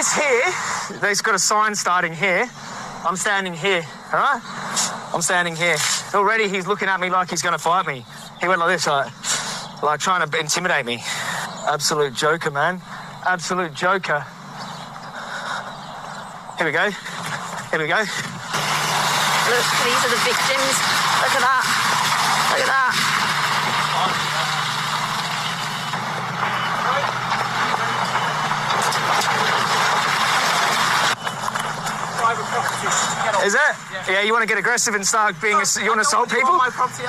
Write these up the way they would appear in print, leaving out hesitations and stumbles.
This here, they've got a sign starting here. I'm standing here, all right? I'm standing here. Already he's looking at me like he's going to fight me. He went like this, like trying to intimidate me. Absolute joker, man. Absolute joker. Here we go. Here we go. Look, these are the victims. Look at that. Look at that. Is it? Yeah, you want to get aggressive and start being... you want to assault people? My property.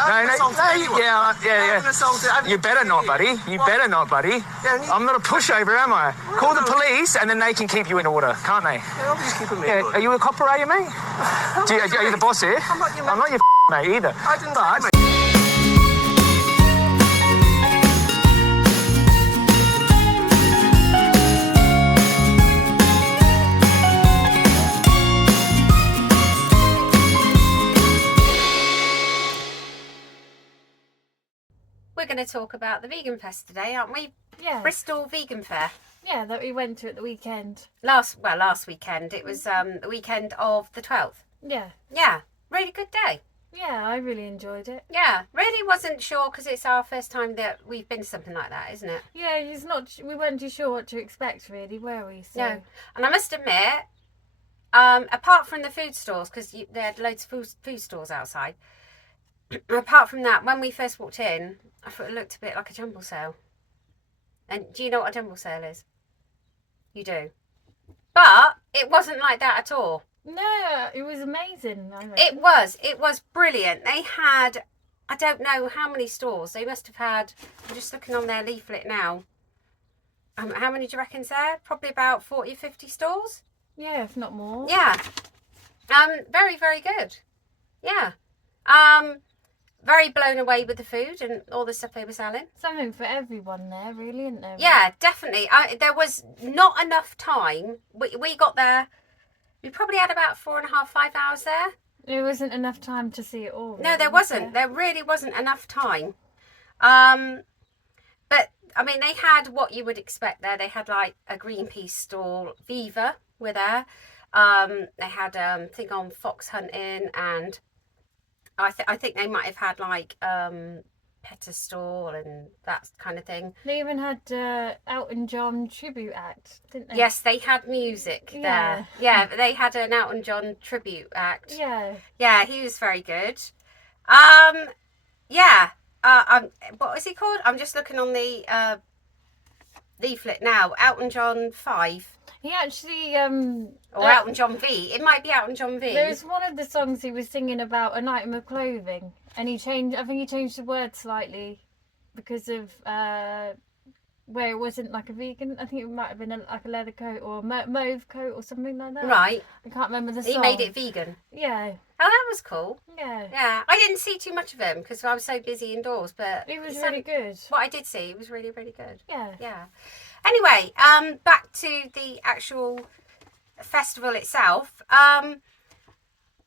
Yeah. You better not, buddy. You better not, buddy. I'm not a pushover, am I? Call the police and then they can keep you in order, can't they? Yeah, nobody's keeping me in order. Are you a copper, are you, mate? Are you the boss here? I'm not your mate. I'm not your mate either. I didn't But... say We're going to talk about the Vegan Fest today, aren't we? Yeah. Bristol Vegan Fair. Yeah, that we went to at the weekend. Last weekend. It was the weekend of the 12th. Yeah. Yeah, really good day. Yeah, I really enjoyed it. Yeah, really wasn't sure because it's our first time that we've been to something like that, isn't it? Yeah, we weren't too sure what to expect, really, were we? So. No. And I must admit, apart from the food stores, because they had loads of food stores outside, apart from that, when we first walked in, I thought it looked a bit like a jumble sale. And do you know what a jumble sale is? You do. But it wasn't like that at all. No, it was amazing. It was brilliant. They had, I don't know how many stores. They must have had, I'm just looking on their leaflet now. How many do you reckon's there? Probably about 40 or 50 stores? Yeah, if not more. Yeah. Very, very good. Yeah. Very blown away with the food and all the stuff they were selling. Something for everyone there, really, isn't there? Yeah, definitely. There was not enough time. We got there. We probably had about 4.5, 5 hours there. There wasn't enough time to see it all. No, there wasn't. There really wasn't enough time. But, I mean, they had what you would expect there. They had, like, a Greenpeace stall. Viva were there. They had a thing on fox hunting, and I think they might have had, like, Petter stall and that kind of thing. They even had Elton John tribute act, didn't they? Yes, they had music there. Yeah, they had an Elton John tribute act. Yeah. Yeah, he was very good. Yeah. What was he called? I'm just looking on the leaflet now. Elton John 5. He actually... or Elton John V. It might be Elton John V. There was one of the songs he was singing about an item of clothing. And I think he changed the word slightly because of where it wasn't like a vegan. I think it might have been like a leather coat or a mauve coat or something like that. Right. I can't remember the song. He made it vegan. Yeah. Oh, that was cool. Yeah. Yeah. I didn't see too much of him because I was so busy indoors, but it was really good. What I did see, it was really, really good. Yeah. Yeah. Anyway, back to the actual festival itself.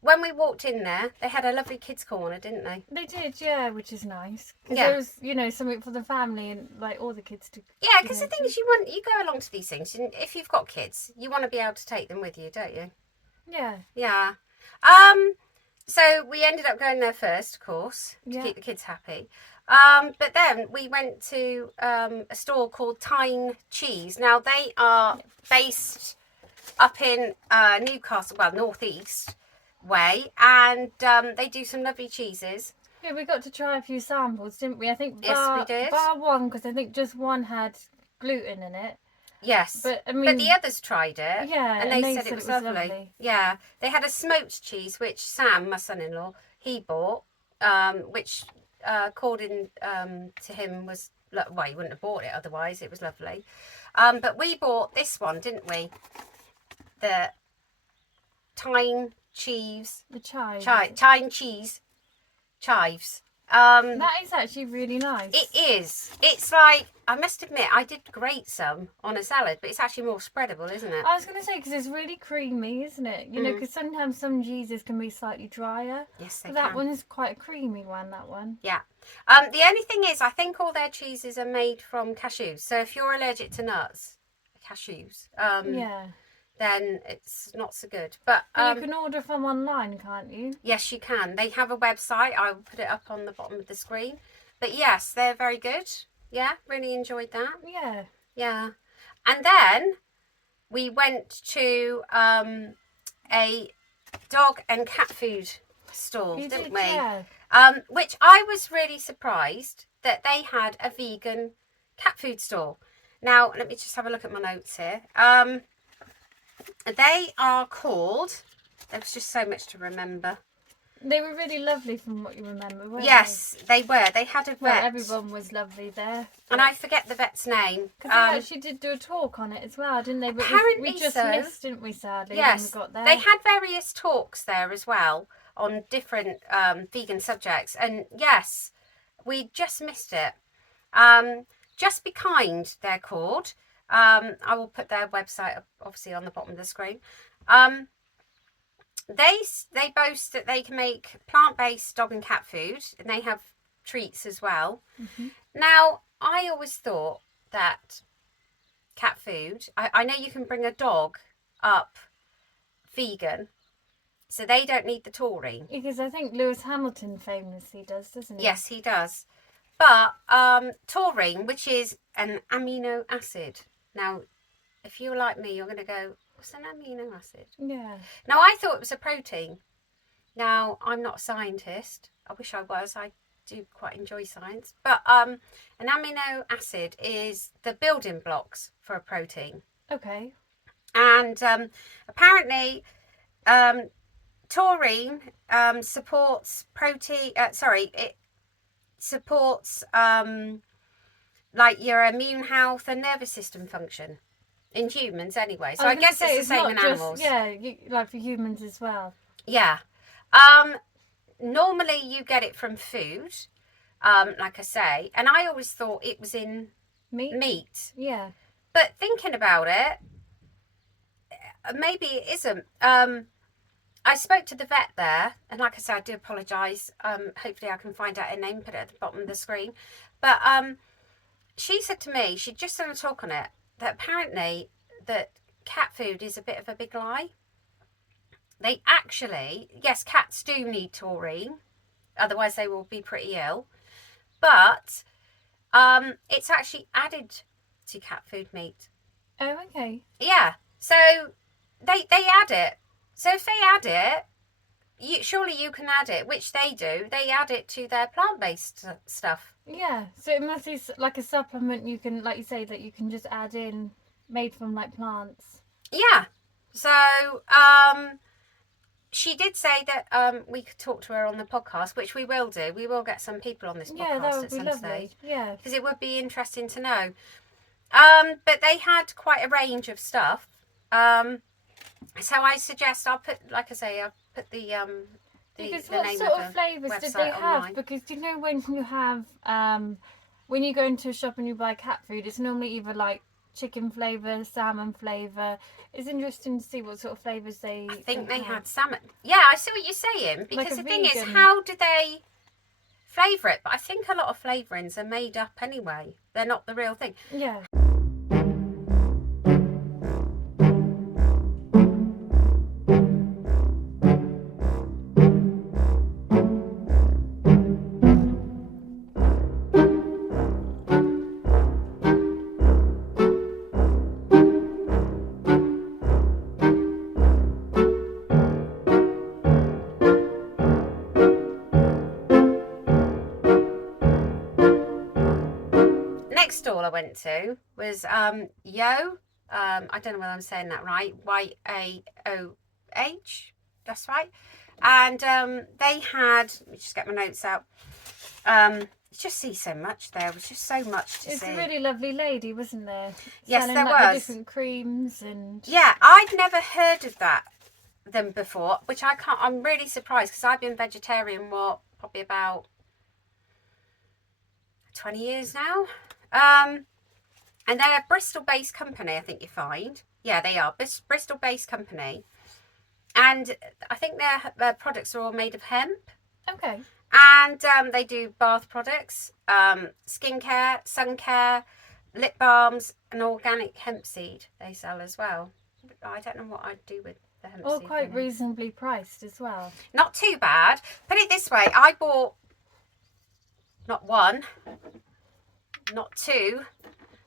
When we walked in there, they had a lovely kids corner, didn't they? They did, yeah, which is nice. Because Yeah. there was, something for the family and like all the kids to. Yeah, because the thing is, you go along to these things, and if you've got kids, you want to be able to take them with you, don't you? Yeah. Yeah. So we ended up going there first, of course, to keep the kids happy. But then we went to a store called Tyne Chease. Now they are based up in Newcastle, well, northeast way, and they do some lovely cheeses. Yeah, we got to try a few samples, didn't we? I think Yes, we did. Bar one, because I think just one had gluten in it. Yes, but I mean, the others tried it. Yeah, and they said it was lovely. Yeah, they had a smoked cheese, which Sam, my son-in-law, he bought, which according to him was, well, he wouldn't have bought it otherwise. It was lovely. But we bought this one, didn't we? The Tyne Cheese. The chives. Tyne Cheese chives. That is actually really nice. It is. It's like, I must admit, I did grate some on a salad, but it's actually more spreadable, isn't it? I was going to say, because it's really creamy, isn't it? You know, because sometimes some cheeses can be slightly drier. Yes, they but can. That one is quite a creamy one, that one. Yeah. The only thing is, I think all their cheeses are made from cashews. So if you're allergic to nuts, cashews, yeah, then it's not so good. But you can order from online, can't you? yes, you can. They have a website. I will put it up on the bottom of the screen. But yes, they're very good. Yeah, really enjoyed that. Yeah. Yeah. And then we went to a dog and cat food stall, didn't we? Yeah. Which I was really surprised that they had a vegan cat food store. Now, let me just have a look at my notes here. They are called... There was just so much to remember. They were really lovely from what you remember, weren't Yes, they were. They had a vet. Well, everyone was lovely there. And I forget the vet's name. Because they actually did do a talk on it as well, didn't they? But Apparently we just so. missed, didn't we, sadly, Yes, when we got there? they had various talks there as well on different vegan subjects. And yes, we just missed it. Just Be Kind, they're called. I will put their website up, obviously, on the bottom of the screen. They boast that they can make plant-based dog and cat food, and they have treats as well. Mm-hmm. Now, I always thought that cat food... I know you can bring a dog up vegan, so they don't need the taurine. Because I think Lewis Hamilton famously does, doesn't he? Yes, he does. But taurine, which is an amino acid. Now, if you're like me, you're going to go, what's an amino acid? Yeah. Now, I thought it was a protein. Now, I'm not a scientist. I wish I was. I do quite enjoy science. But an amino acid is the building blocks for a protein. Okay. And apparently, taurine supports protein... it supports like your immune health and nervous system function in humans anyway. So I guess it's the same in animals. Yeah, like for humans as well. Yeah. Normally you get it from food, like I say, and I always thought it was in meat. Yeah. But thinking about it, maybe it isn't. I spoke to the vet there, and like I said, I do apologise. Hopefully I can find out her name, put it at the bottom of the screen. But she said to me, she'd just done a talk on it, that apparently that cat food is a bit of a big lie. They actually, yes, cats do need taurine, otherwise they will be pretty ill. But it's actually added to cat food meat. Oh, okay. Yeah, so they add it. So if they add it, surely you can add it, which they do. They add it to their plant-based stuff. Yeah, so it must be like a supplement you can, like you say, that you can just add in, made from like plants. Yeah. So she did say that we could talk to her on the podcast, which we will do. We will get some people on this podcast that would at be some lovely. stage. Yeah. Because it would be interesting to know. But they had quite a range of stuff. So I suggest I'll put, like I say, I'll put the because the what name sort of the flavours did they website have? online. Because do you know when you have when you go into a shop and you buy cat food, it's normally either like chicken flavour, salmon flavour. It's interesting to see what sort of flavours they. I think they have. had salmon. Yeah, I see what you're saying. Because Like the a thing is, vegan. how do they flavour it? But I think a lot of flavourings are made up anyway. They're not the real thing. Yeah. Next stall I went to was Yaoh. I don't know whether I'm saying that right. Yaoh. That's right. And they had. Let me just get my notes out. Just see so much there. It was just so much to It's see. a really lovely lady, wasn't there? Yes, Selling, there like, the was. different creams and. Yeah, I'd never heard of them before, which I can't. I'm really surprised because I've been vegetarian probably about 20 years now. And they're a Bristol-based company, I think you find. Yeah, they are. Bristol-based company. And I think their products are all made of hemp. Okay. And they do bath products, skincare, sun care, lip balms, and organic hemp seed they sell as well. I don't know what I'd do with the hemp Or seed quite vinegar. reasonably priced as well. Not too bad. Put it this way, I bought not one, not two,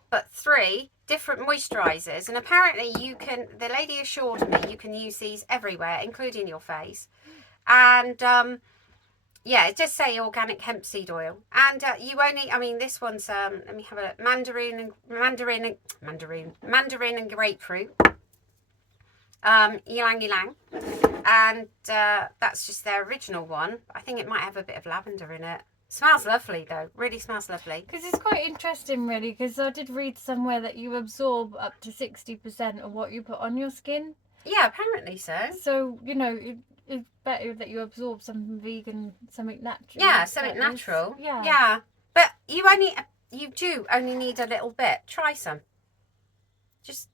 but 3 different moisturisers, and apparently the lady assured me you can use these everywhere, including your face. And yeah, it just say organic hemp seed oil, and you only, I mean, this one's let me have a look, mandarin and grapefruit, ylang ylang, and that's just their original one. I think it might have a bit of lavender in it. Smells lovely though, really smells lovely. Because it's quite interesting, really, because I did read somewhere that you absorb up to 60% of what you put on your skin. Yeah, apparently so. So, you know, it's better that you absorb something vegan, something natural. Yeah, something natural. Yeah. Yeah. But you do only need a little bit. Try some. Just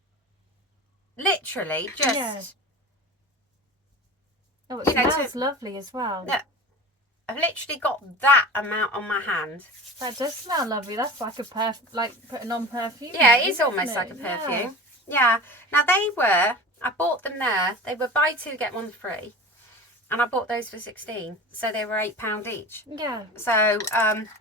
literally just Yeah. Oh, it You know, smells lovely as well. no, I've literally got that amount on my hand. That does smell lovely. That's like a like putting on perfume. Yeah, it is isn't almost it? like a Yeah. perfume. Yeah. Now I bought them there. They were buy 2 get 1 free. And I bought those for 16, so they were £8 each. Yeah. So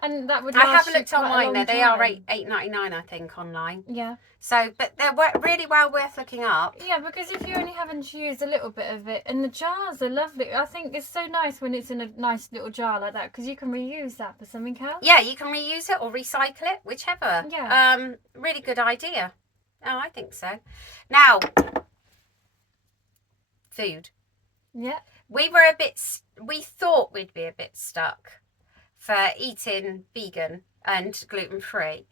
And that would I last haven't you looked quite a online long though. They are time. £8.99 I think online. Yeah. So, but they're really well worth looking up. Yeah, because if you're only having to use a little bit of it, and the jars are lovely. I think it's so nice when it's in a nice little jar like that, because you can reuse that for something else. Yeah, you can reuse it or recycle it, whichever. Yeah. Really good idea. Oh, I think so. Now, food. Yeah. We thought we'd be a bit stuck for eating vegan and gluten-free.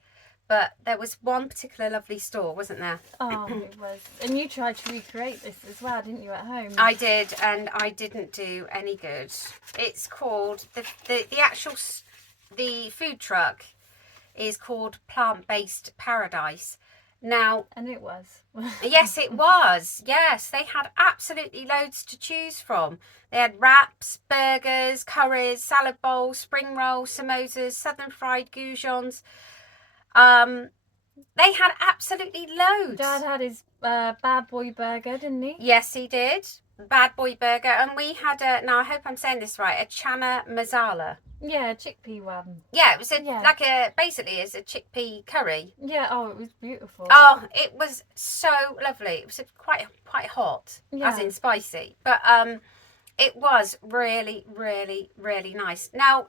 But there was one particular lovely store, wasn't there? Oh, it was. And you tried to recreate this as well, didn't you, at home? I did, and I didn't do any good. It's called, the food truck is called Plant-Based Paradise. Now, And it was. yes, it was. Yes, they had absolutely loads to choose from. They had wraps, burgers, curries, salad bowls, spring rolls, samosas, southern fried goujons. They had absolutely loads. Dad had his bad boy burger, didn't he? Yes, he did. Bad boy burger, and we had now I hope I'm saying this right, a chana masala. Yeah, chickpea one. Yeah, it was basically it's a chickpea curry. Yeah, oh, it was beautiful. Oh, it was so lovely. It was quite hot, Yeah. as in spicy, but it was really, really, really nice. Now,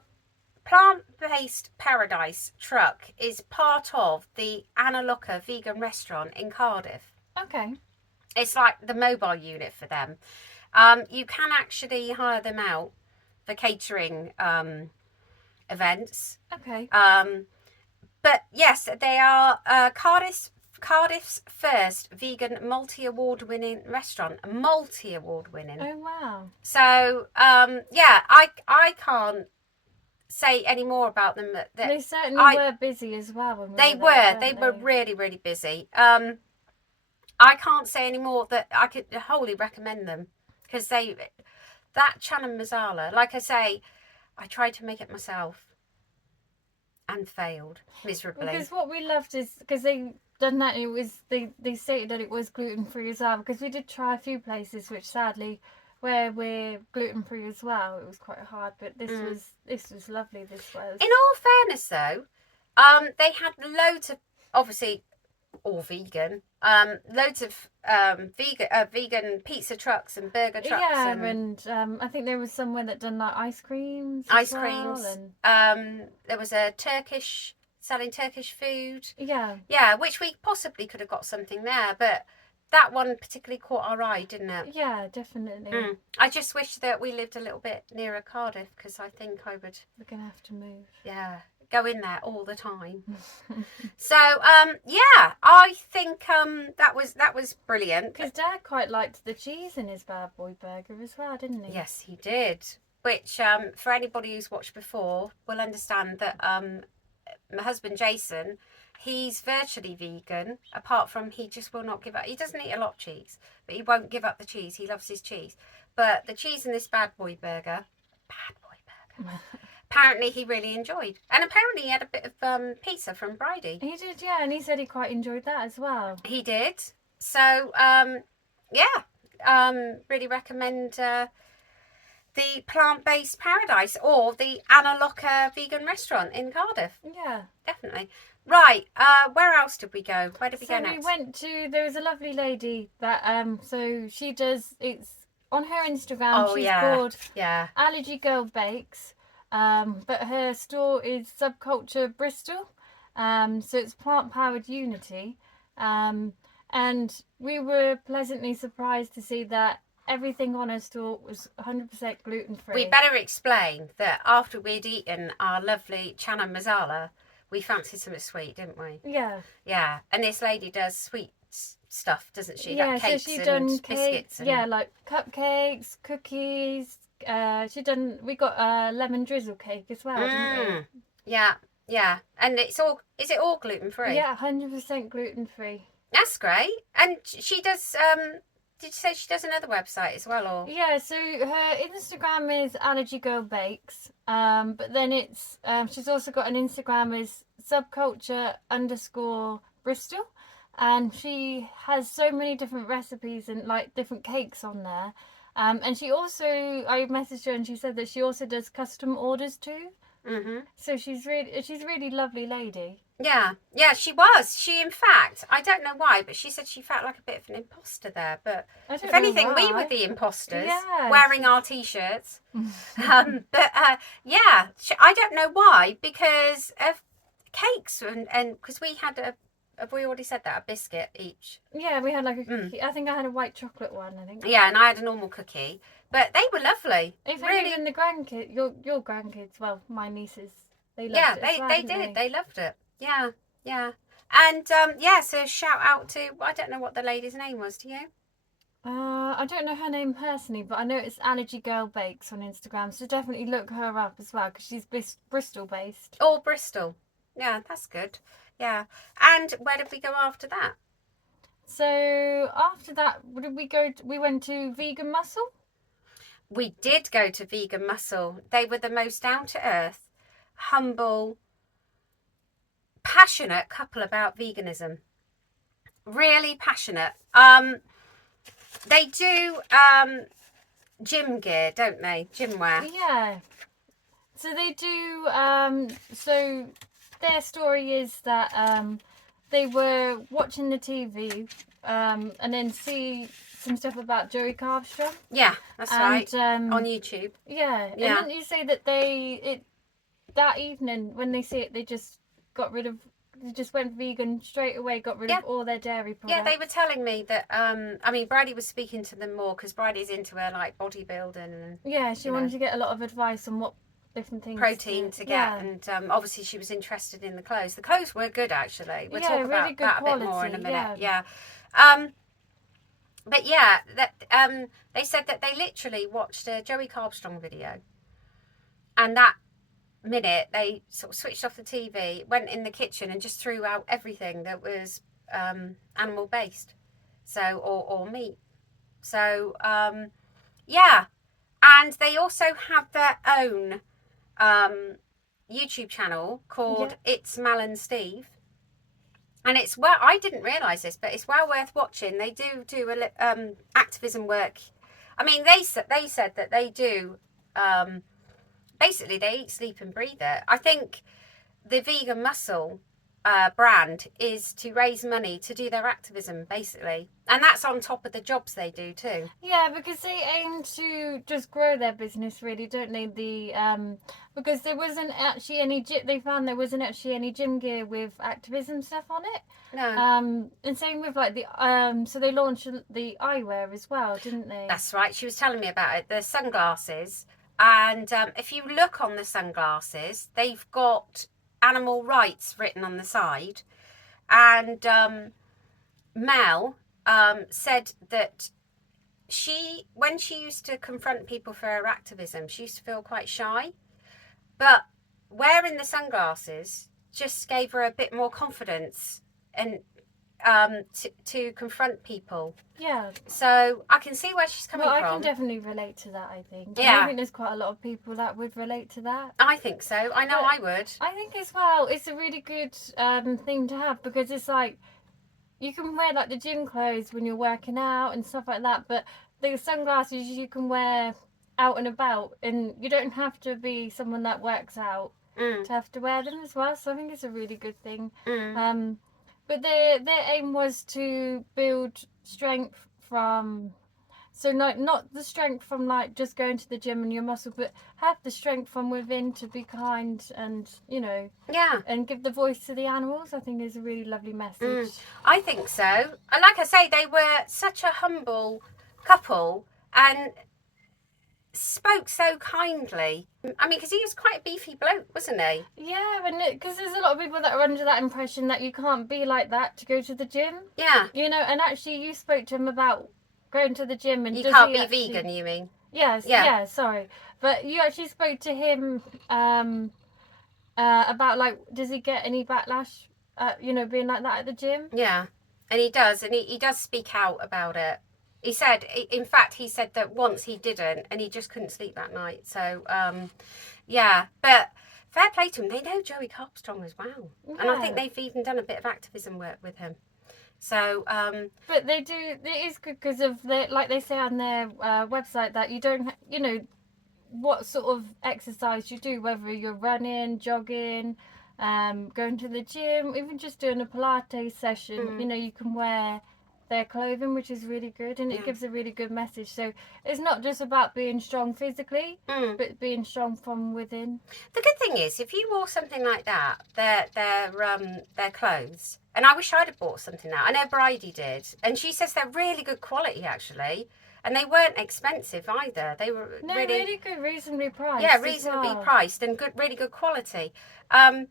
Plant-Based Paradise truck is part of the Anna Locker vegan restaurant in Cardiff. Okay. It's like the mobile unit for them. You can actually hire them out for catering events. Okay. But yes, they are Cardiff's first vegan multi-award-winning restaurant. Multi-award-winning. Oh, wow. So, yeah, I can't say any more about them. They certainly were busy as well. When They were really, really busy. I can't say any more that I could wholly recommend them, because that chana masala, like I say, I tried to make it myself and failed miserably. Because what we loved is because they done that, it was they stated that it was gluten free as well, because we did try a few places which sadly where we're gluten free as well, it was quite hard, but this was lovely. This was. In all fairness though, they had loads of, obviously all vegan, loads of vegan pizza trucks and burger trucks. Yeah, and I think there was somewhere that done like ice creams. And there was a selling Turkish food. Yeah, Which we possibly could have got something there, but that one particularly caught our eye, didn't it? Yeah, definitely. I just wish that we lived a little bit nearer Cardiff, because I think I would. We're gonna have to move. Yeah. Go in there all the time. So yeah, I think that was brilliant. Because Dad quite liked the cheese in his bad boy burger as well, didn't he? Yes, he did. Which for anybody who's watched before will understand that my husband Jason, he's virtually vegan, apart from he just will not give up. He doesn't eat a lot of cheese, but he won't give up the cheese. He loves his cheese. But the cheese in this bad boy burger, apparently he really enjoyed. And apparently he had a bit of pizza from Bridie. He did, yeah, and he said he quite enjoyed that as well. He did. So, Really recommend the Plant-Based Paradise or the Anna Locker vegan restaurant in Cardiff. Yeah. Definitely. Right, where else did we go? Where did we go next? We went to, there was a lovely lady that, so she does, it's on her Instagram, she's called Allergy Girl Bakes, but her store is Subculture Bristol, so it's plant-powered unity, and we were pleasantly surprised to see that everything on her store was 100% gluten-free. We better explain that after we'd eaten our lovely chana masala, we fancied something sweet, didn't we? Yeah. Yeah, and this lady does sweet stuff, doesn't she? Yeah, like cakes so she and done biscuits. Yeah, like cupcakes, cookies. We got a lemon drizzle cake as well, didn't we? Yeah, and is it all gluten free? Yeah, 100% gluten free. That's great. And she does. Did you say she does another website as well, or? Yeah, so her Instagram is Allergy Girl Bakes. But then it's she's also got an Instagram as subculture_Bristol, and she has so many different recipes and like different cakes on there. And she also, I messaged her and she said that she also does custom orders too. So she's really lovely lady. Yeah, she was. She, in fact, I don't know why, but she said she felt like a bit of an imposter there. But if anything, we were the imposters, wearing our t-shirts. I don't know why, because of cakes and because we had have we already said that, a biscuit each? Yeah, we had like a cookie. I think I had a white chocolate one, I think. Yeah, and I had a normal cookie. But they were lovely. If really, even the grandkids, your grandkids, well, my nieces, they loved it. Yeah, they did. They loved it. Yeah. And so shout out to, I don't know what the lady's name was, do you? I don't know her name personally, but I know it's Allergy Girl Bakes on Instagram, so definitely look her up as well, because she's Bristol based. Oh, Bristol. Yeah, that's good. Yeah. And where did we go after that? So after that, where did we go? We went to Vegan Muscle. We did go to Vegan Muscle. They were the most down-to-earth, humble, passionate couple about veganism. Really passionate. They do gym gear, don't they? Gym wear. Yeah. So they do. So their story is that they were watching the TV and then see some stuff about Joey Carbstrong. Yeah, that's right. On YouTube. Yeah. And then you say that that evening when they see it, they just went vegan straight away, got rid of all their dairy products. Yeah, they were telling me that, Bridie was speaking to them more because Bridie's into her, like, bodybuilding. And, yeah, she wanted to get a lot of advice on what different things. Protein to get. And obviously she was interested in the clothes. The clothes were good, actually. We'll talk about that quality, a bit more in a minute. Yeah. But yeah, they said that they literally watched a Joey Carbstrong video. And that minute they sort of switched off the TV, went in the kitchen and just threw out everything that was animal based, so or meat. So and they also have their own YouTube channel called It's Mal and Steve, and it's I didn't realise this, but it's well worth watching. They do activism work. I mean, they said that they do. Basically, they eat, sleep and breathe it. I think the Vegan Muscle brand is to raise money to do their activism, basically. And that's on top of the jobs they do too. Yeah, because they aim to just grow their business, really, don't they? Because there wasn't actually any... They found there wasn't actually any gym gear with activism stuff on it. No. And same with like the... so they launched the eyewear as well, didn't they? That's right. She was telling me about it. The sunglasses... And if you look on the sunglasses, they've got animal rights written on the side. And Mel said that when she used to confront people for her activism, she used to feel quite shy. But wearing the sunglasses just gave her a bit more confidence and to confront people. Yeah. So I can see where she's coming from. I can definitely relate to that, I think. Yeah. I think there's quite a lot of people that would relate to that. I think so. I know I would. I think as well, it's a really good thing to have, because it's like, you can wear like the gym clothes when you're working out and stuff like that, but the sunglasses you can wear out and about, and you don't have to be someone that works out to have to wear them as well. So I think it's a really good thing. But their aim was to build strength from, so not the strength from like just going to the gym and your muscle, but have the strength from within to be kind and, you know, and give the voice to the animals. I think is a really lovely message. I think so. And like I say, they were such a humble couple and spoke so kindly. I mean, because he was quite a beefy bloke, wasn't he? Yeah, and because there's a lot of people that are under that impression that you can't be like that to go to the gym. Yeah. You know, and actually you spoke to him about going to the gym, and you can't be vegan, you mean? Yes, yeah, sorry. But you actually spoke to him about, like, does he get any backlash, you know, being like that at the gym? Yeah, and he does, and he does speak out about it. He said, in fact, he said that once he didn't, and he just couldn't sleep that night. So, yeah, but fair play to him. They know Joey Carbstrong as well. Yeah. And I think they've even done a bit of activism work with him. So, but they do, it is good because of the, like they say on their website, that you don't, you know, what sort of exercise you do, whether you're running, jogging, going to the gym, even just doing a Pilates session, you know, you can wear their clothing, which is really good, and it gives a really good message. So it's not just about being strong physically, but being strong from within. The good thing is, if you wore something like that, their clothes, and I wish I'd have bought something now. I know Bridie did, and she says they're really good quality actually, and they weren't expensive either. They were really good, reasonably priced. Yeah, reasonably priced and good, really good quality. That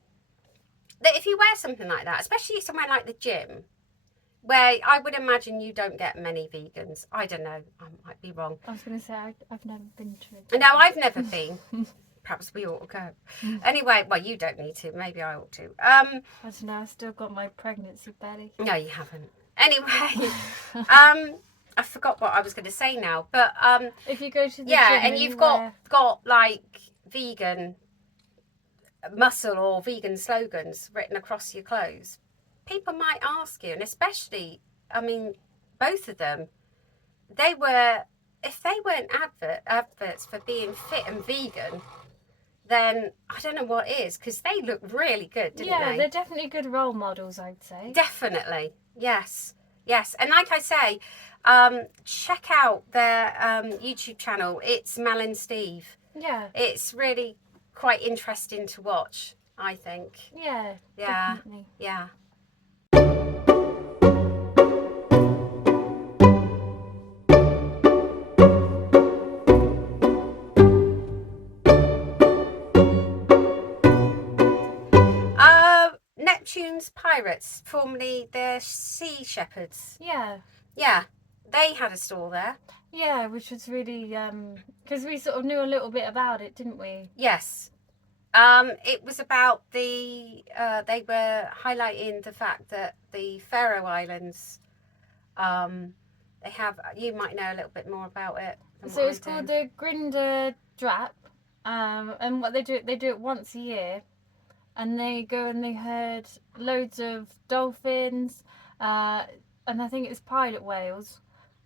if you wear something like that, especially somewhere like the gym, where I would imagine you don't get many vegans. I don't know. I might be wrong. I was going to say, I've never been to it. No, I've never been. Perhaps we ought to go. Anyway, well, you don't need to. Maybe I ought to. I don't know. I've still got my pregnancy belly. No, you haven't. Anyway, I forgot what I was going to say now. But if you go to the gym and you've got like vegan muscle or vegan slogans written across your clothes, people might ask you, and especially, I mean, both of them, they were, if they weren't adverts for being fit and vegan, then I don't know what is, because they look really good, didn't they? Yeah, they're definitely good role models, I'd say. Definitely, yes. And like I say, check out their YouTube channel. It's Mel and Steve. Yeah. It's really quite interesting to watch, I think. Yeah, definitely. Yeah. Neptune's Pirates, formerly the Sea Shepherds. Yeah, they had a store there. Yeah, which was really, because we sort of knew a little bit about it, didn't we? Yes. It was about they were highlighting the fact that the Faroe Islands, they have, you might know a little bit more about it. So it's called the Grinder Drap, and what they do it once a year. And they go and they herd loads of dolphins, and I think it's pilot whales,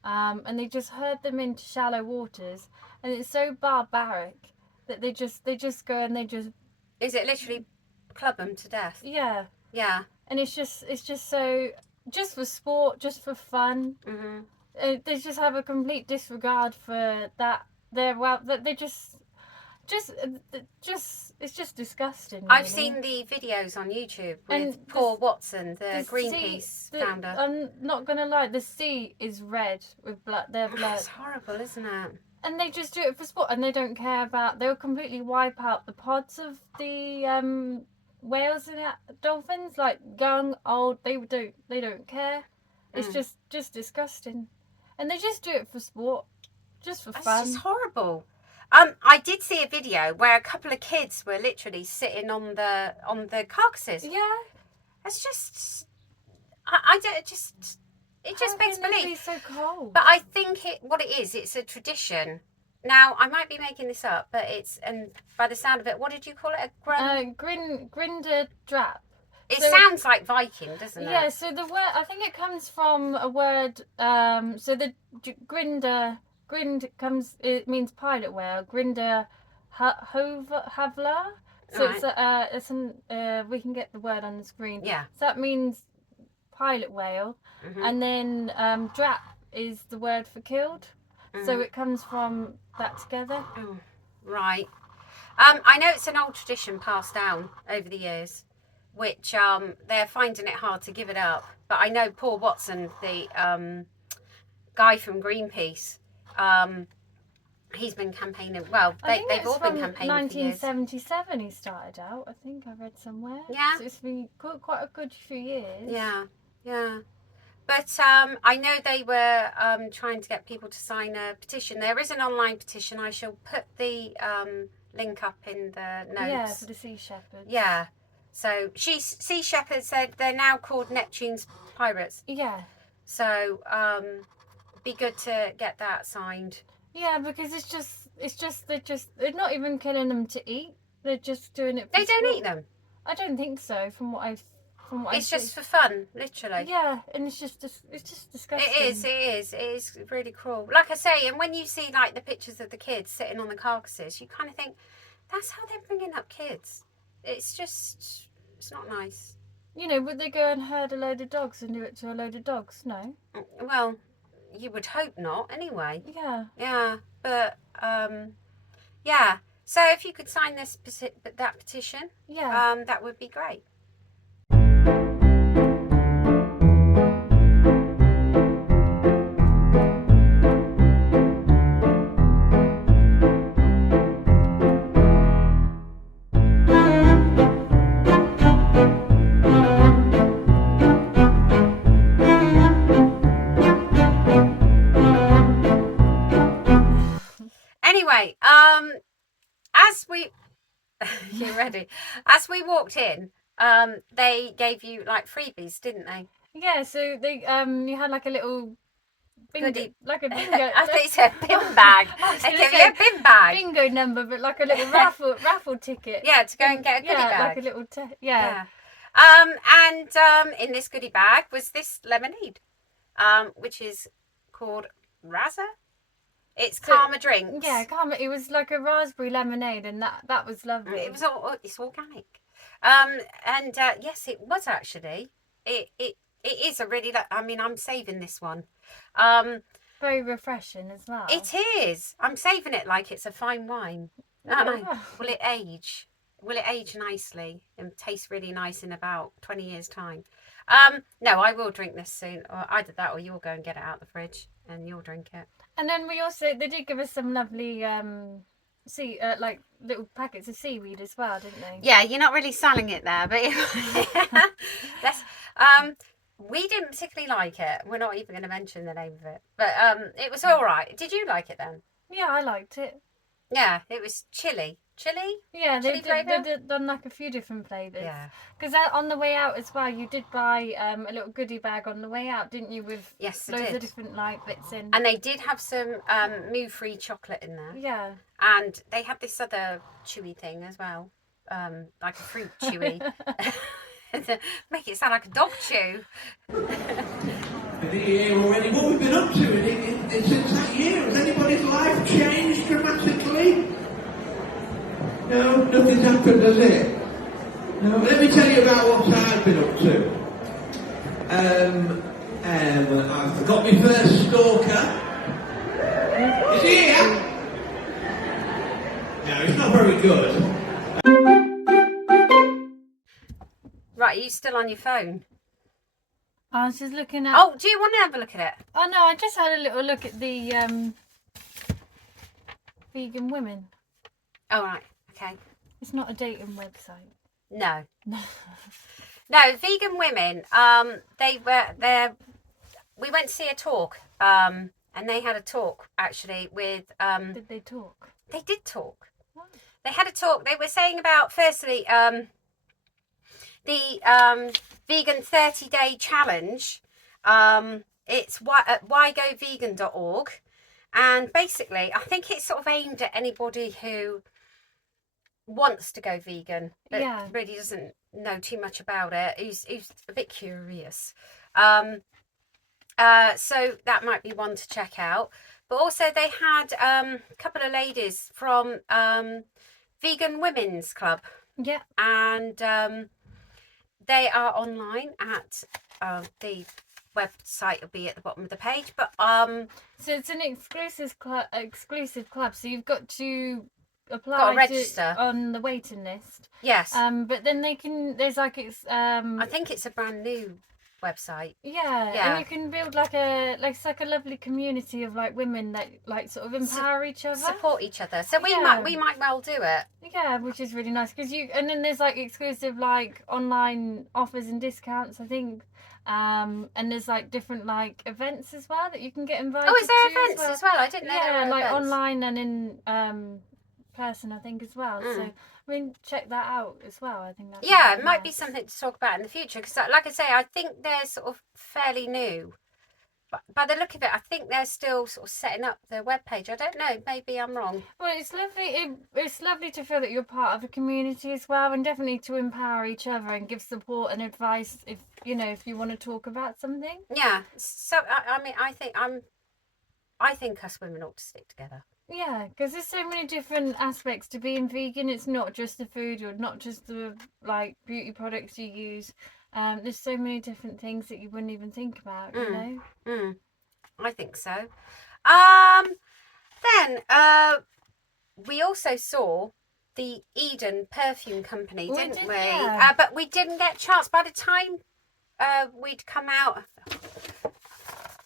and they just herd them into shallow waters, and it's so barbaric that they just go and they just. Is it literally club them to death? Yeah. Yeah. And it's just so, just for sport, just for fun. They just have a complete disregard for that. They just it's just disgusting. Really. I've seen the videos on YouTube with Paul Watson, the Greenpeace founder. I'm not gonna lie, the sea is red with blood. Their blood. It's horrible, isn't it? And they just do it for sport, and they don't care about. They'll completely wipe out the pods of the whales and dolphins, like young, old. They don't care. It's just disgusting, and they just do it for sport, just for fun. It's just horrible. I did see a video where a couple of kids were literally sitting on the carcasses. Yeah. It's just, it just begs belief. Be so cold. But I think what it is, it's a tradition. Now, I might be making this up, but it's, and by the sound of it, what did you call it? Grinder Drap. It sounds like Viking, doesn't it? Yeah, so the word, I think it comes from a word, so the grind comes, it means pilot whale, grinder havla. So Right. we can get the word on the screen. Yeah. So that means pilot whale. And then drap is the word for killed. So it comes from that together. Oh, right. I know it's an old tradition passed down over the years, which they're finding it hard to give it up. But I know Paul Watson, the guy from Greenpeace, he's been campaigning. Well, they've all been campaigning for years. 1977 he started out, I think I read somewhere. Yeah. So it's been quite a good few years. Yeah, yeah. But I know they were trying to get people to sign a petition. There is an online petition. I shall put the link up in the notes. Yeah, for the Sea Shepherds. Yeah. So Sea Shepherds said they're now called Neptune's Pirates. Yeah. So be good to get that signed. Yeah, because they're not even killing them to eat. They're just doing it for They don't sport. eat them. I don't think so. From what I've It's just for fun, literally. Yeah, and it's just disgusting. It is really cruel. Like I say, and when you see like the pictures of the kids sitting on the carcasses, you kind of think, that's how they're bringing up kids. It's not nice. You know, would they go and herd a load of dogs and do it to a load of dogs? No. Well, you would hope not, anyway. Yeah. Yeah, but yeah. So if you could sign that petition, yeah, that would be great. Anyway, as we you ready? As we walked in, they gave you like freebies, didn't they? Yeah. So they you had like a little bingo, like a bingo. I think it's a bin bag. They give you a bin bag. Bingo number, but like a little raffle ticket. Yeah, to go and get a goodie bag. Like a little yeah. And in this goodie bag was this lemonade, which is called Razza. It's Karma drinks. Yeah, Karma. It was like a raspberry lemonade, and that was lovely. It's organic. And yes, it was actually. It is a really. I mean, I'm saving this one. Very refreshing as well. It is. I'm saving it like it's a fine wine. Will it age? Will it age nicely and taste really nice in about 20 years' time? No, I will drink this soon. Or either that, or you'll go and get it out of the fridge and you'll drink it. And then they did give us some lovely like little packets of seaweed as well, didn't they? Yeah, you're not really selling it there, but that's we didn't particularly like it. We're not even going to mention the name of it, but it was all right. Did you like it then? Yeah, I liked it. Yeah, it was chili. Yeah, they've done like a few different flavours. Yeah. Because on the way out as well, you did buy a little goodie bag on the way out, didn't you? With loads of different like bits in. And they did have some moo-free chocolate in there. Yeah. And they had this other chewy thing as well, like a fruit chewy. Make it sound like a dog chew. Been here already. What we've been up to since that year? Has anybody's life changed dramatically? No, nothing's happened, has it? No. Let me tell you about what I've been up to. I've got my first stalker. Is he here? No, he's not very good. Right, are you still on your phone? I was just looking at. Oh, do you want to have a look at it? Oh no, I just had a little look at the vegan women. Oh right, okay. It's not a dating website. No. No, vegan women. They were there. We went to see a talk. And they had a talk actually with. Did they talk? They did talk. What? They had a talk. They were saying about firstly. The vegan 30-day challenge. It's at whygovegan.org, and basically I think it's sort of aimed at anybody who wants to go vegan, but Yeah. really doesn't know too much about it. He's a bit curious. So that might be one to check out. But also they had a couple of ladies from Vegan Women's Club. Yeah. And they are online at the website will be at the bottom of the page. But so it's an exclusive club. So you've got to apply got to register on the waiting list. Yes. But then there's like I think it's a brand new website. Yeah, and you can build it's like a lovely community of like women that like sort of empower each other, support each other. So we might well do it. Yeah, which is really nice because and then there's like exclusive like online offers and discounts, I think. And there's like different like events as well that you can get invited to. Oh, is there events as well? I didn't know there were like events. online and in person, I think, as well. So I mean, check that out as well. I think that's it might be something to talk about in the future because, like I say, I think they're sort of fairly new. But by the look of it, I think they're still sort of setting up their webpage. I don't know. Maybe I'm wrong. Well, it's lovely. It's lovely to feel that you're part of a community as well, and definitely to empower each other and give support and advice if you want to talk about something. Yeah. So I mean, I think us women ought to stick together. Yeah, because there's so many different aspects to being vegan. It's not just the food or not just the like beauty products you use. There's so many different things that you wouldn't even think about, you know? I think so. Then we also saw the Eden perfume company, didn't we? Yeah. But we didn't get a chance. By the time we'd come out,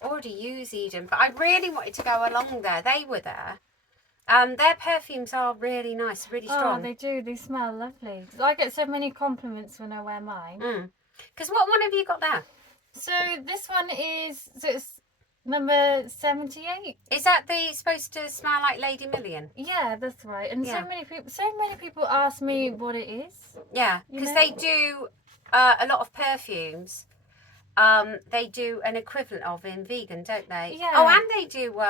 already used Eden, but I really wanted to go along there. They were there. Their perfumes are really nice, really strong. Oh, they do. They smell lovely. I get so many compliments when I wear mine. Because what one have you got there? So this one it's number 78. Is that supposed to smell like Lady Million? Yeah, that's right. And so many people ask me what it is. Yeah, because they do a lot of perfumes. They do an equivalent of in vegan, don't they? Yeah. Oh, and they do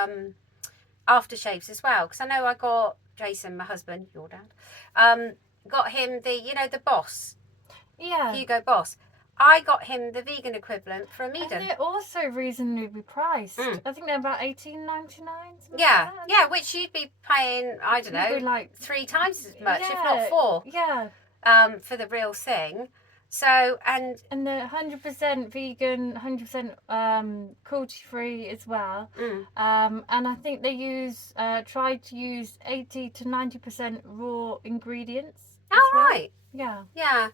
aftershaves as well. Because I know I got Jason, my husband, your dad, got him the Boss. Yeah. Hugo Boss. I got him the vegan equivalent from Eden. And they're also reasonably priced. I think they're about $18.99. Yeah, yeah, which you'd be paying, I don't know, like 3 times as much, if not 4. Yeah. For the real thing. So and they're 100% vegan, 100% cruelty-free as well. And I think they try to use 80 to 90% raw ingredients. Oh, right. Yeah. Yeah.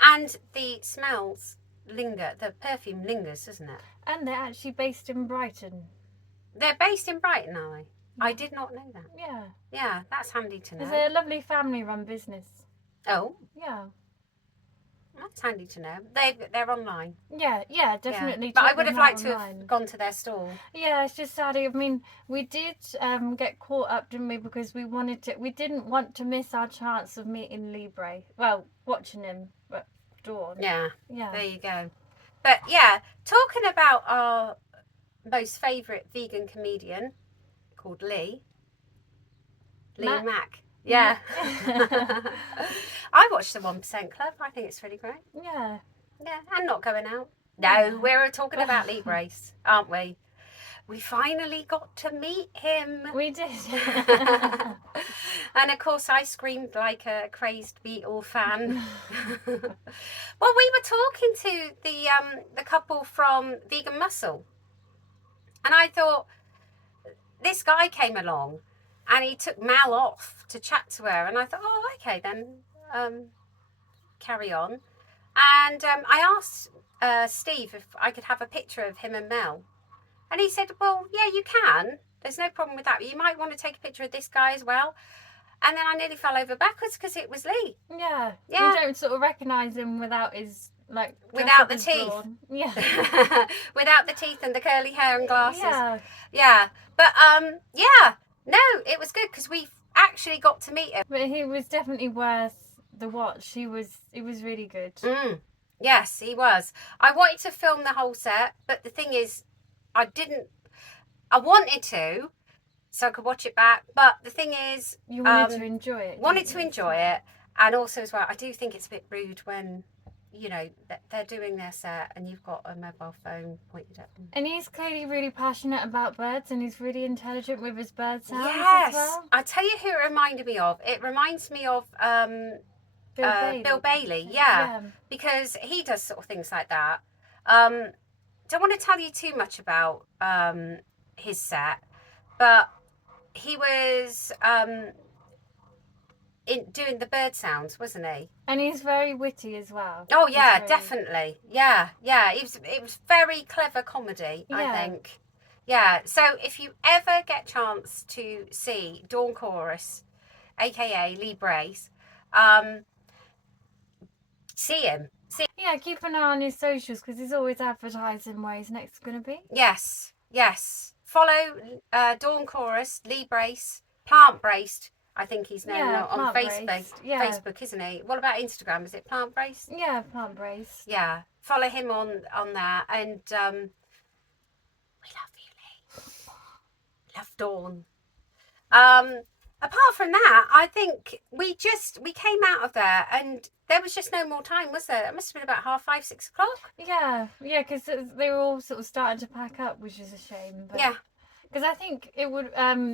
And the smells linger. The perfume lingers, doesn't it? And they're actually based in Brighton. They're based in Brighton, are they? Yeah. I did not know that. Yeah. Yeah, that's handy to know. It's a lovely family-run business. Oh. Yeah. That's handy to know. They're online. Yeah, definitely. Yeah. But I would have liked to have gone to their stall. Yeah, it's just sad. I mean, we did get caught up, didn't we? Because we didn't want to miss our chance of meeting Libre. Well, watching him at dawn. Yeah. Yeah. There you go. But yeah, talking about our most favourite vegan comedian called Lee Mack. Yeah. I watched the 1% Club. I think it's really great. Yeah. Yeah, and not going out. No, we're talking about Libres, aren't we? We finally got to meet him. We did. And of course I screamed like a crazed Beatle fan. Well, we were talking to the couple from Vegan Muscle. And I thought, this guy came along and he took Mal off to chat to her. And I thought, oh, okay, then carry on. And I asked Steve if I could have a picture of him and Mel. And he said, well, yeah, you can. There's no problem with that. But you might want to take a picture of this guy as well. And then I nearly fell over backwards because it was Lee. Yeah. Yeah. You don't sort of recognise him without his, like... Without the teeth. Drawn. Yeah. Without the teeth and the curly hair and glasses. Yeah. Yeah. But, yeah. No, it was good because we actually got to meet him. But he was definitely worth the watch. He was really good. Yes, he was. I wanted to film the whole set, but the thing is, I wanted to, so I could watch it back. But the thing is... You wanted to enjoy it. Wanted to enjoy it. And also as well, I do think it's a bit rude when, you know, they're doing their set and you've got a mobile phone pointed at them. And he's clearly really passionate about birds, and he's really intelligent with his bird sounds Yes, as well. I tell you who it reminded me of. It reminds me of Bill Bailey. Yeah, because he does sort of things like that. Don't want to tell you too much about his set, but he was doing the bird sounds, wasn't he? And he's very witty as well. Oh yeah, definitely. Yeah. It was very clever comedy, I think. Yeah. So if you ever get a chance to see Dawn Chorus, aka Lee Brace, see him. Yeah, keep an eye on his socials because he's always advertising where he's next going to be. Yes. Follow Dawn Chorus, Lee Brace, Plant Braced. I think he's now on Facebook. Yeah. Facebook, isn't he? What about Instagram? Is it Plant Braced? Yeah, Plant Braced. Yeah. Follow him on there, and we love you, Lee. Love Dawn. Apart from that, I think we came out of there and there was just no more time, was there? It must have been about 5:30, 6 o'clock. Yeah, because they were all sort of starting to pack up, which is a shame. But... Yeah. Because I think it would,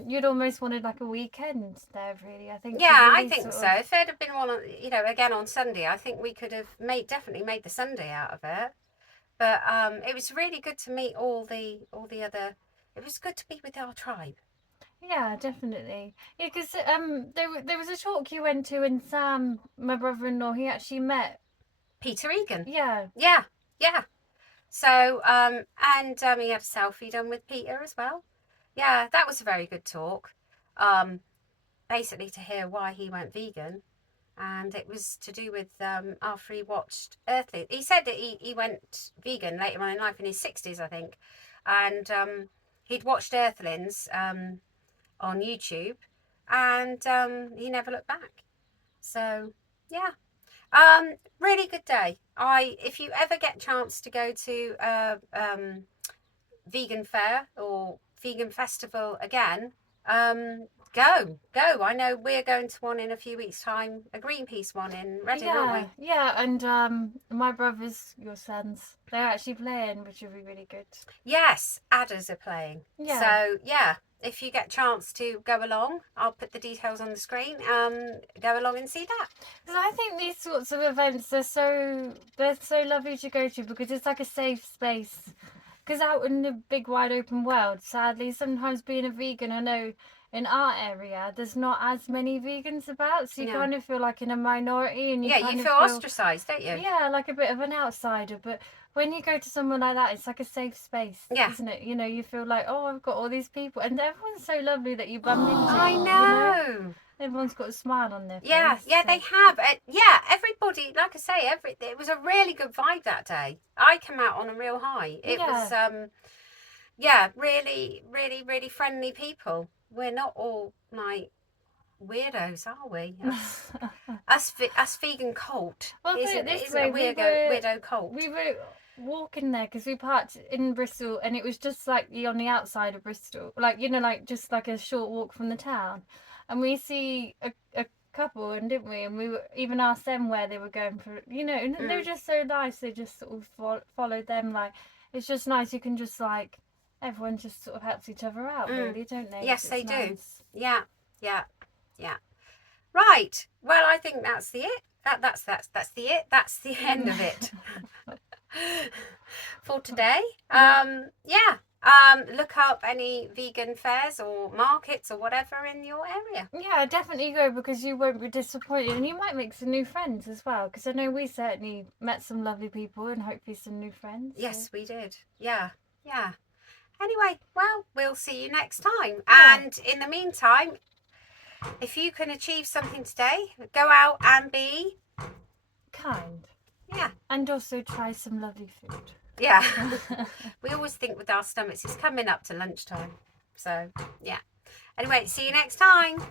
you'd almost wanted like a weekend there, really. I think. Yeah, I think so. If there'd have been one, again on Sunday, I think we could have definitely made the Sunday out of it. But it was really good to meet all the other. It was good to be with our tribe. Yeah, definitely. Yeah, because there was a talk you went to, and Sam, my brother-in-law, he actually met Peter Egan. Yeah. So and he had a selfie done with Peter as well. Yeah, that was a very good talk. Basically to hear why he went vegan, and it was to do with after he watched Earthling. He said that he went vegan later on in life, in his 60s, I think, and he'd watched Earthlings on YouTube, and he never looked back. So yeah, really good day. If you ever get a chance to go to vegan fair or vegan festival again, go. I know we're going to one in a few weeks' time, a Greenpeace one in Reading, aren't we? Yeah, and my brothers, your sons, they're actually playing, which will be really good. Yes, adders are playing. Yeah. So yeah, if you get a chance to go along, I'll put the details on the screen. Go along and see that. Because I think these sorts of events they're so lovely to go to, because it's like a safe space. Because out in the big wide open world, sadly, sometimes being a vegan, I know in our area there's not as many vegans about, so you kind of feel like in a minority, and you feel ostracised, don't you? Yeah, like a bit of an outsider. But when you go to somewhere like that, it's like a safe space, isn't it? You feel like, oh, I've got all these people, and everyone's so lovely that you bump into. I know. Everyone's got a smile on their face. Yeah, so. They have. Everybody, like I say, it was a really good vibe that day. I came out on a real high. It was, really, really, really friendly people. We're not all like weirdos, are we? Us vegan cult. Well, isn't a weirdo cult. We were walking there because we parked in Bristol, and it was just like on the outside of Bristol, like just like a short walk from the town. And we see a couple, and didn't we? And we were even asked them where they were going for, and they were just so nice. They just sort of followed them. Like, it's just nice. You can just like, everyone just sort of helps each other out, really, don't they? Yes, they do. Yeah. Right. Well, I think that's the it. That's the it. That's the end of it for today. Look up any vegan fairs or markets or whatever in your area. Yeah, definitely go, because you won't be disappointed, and you might make some new friends as well, because I know we certainly met some lovely people and hopefully some new friends. Yes, we did. Yeah. Anyway, well, we'll see you next time. Yeah. And in the meantime, if you can achieve something today, go out and be kind. Yeah. And also try some lovely food. Yeah. We always think with our stomachs, it's coming up to lunchtime. So, yeah. Anyway, see you next time.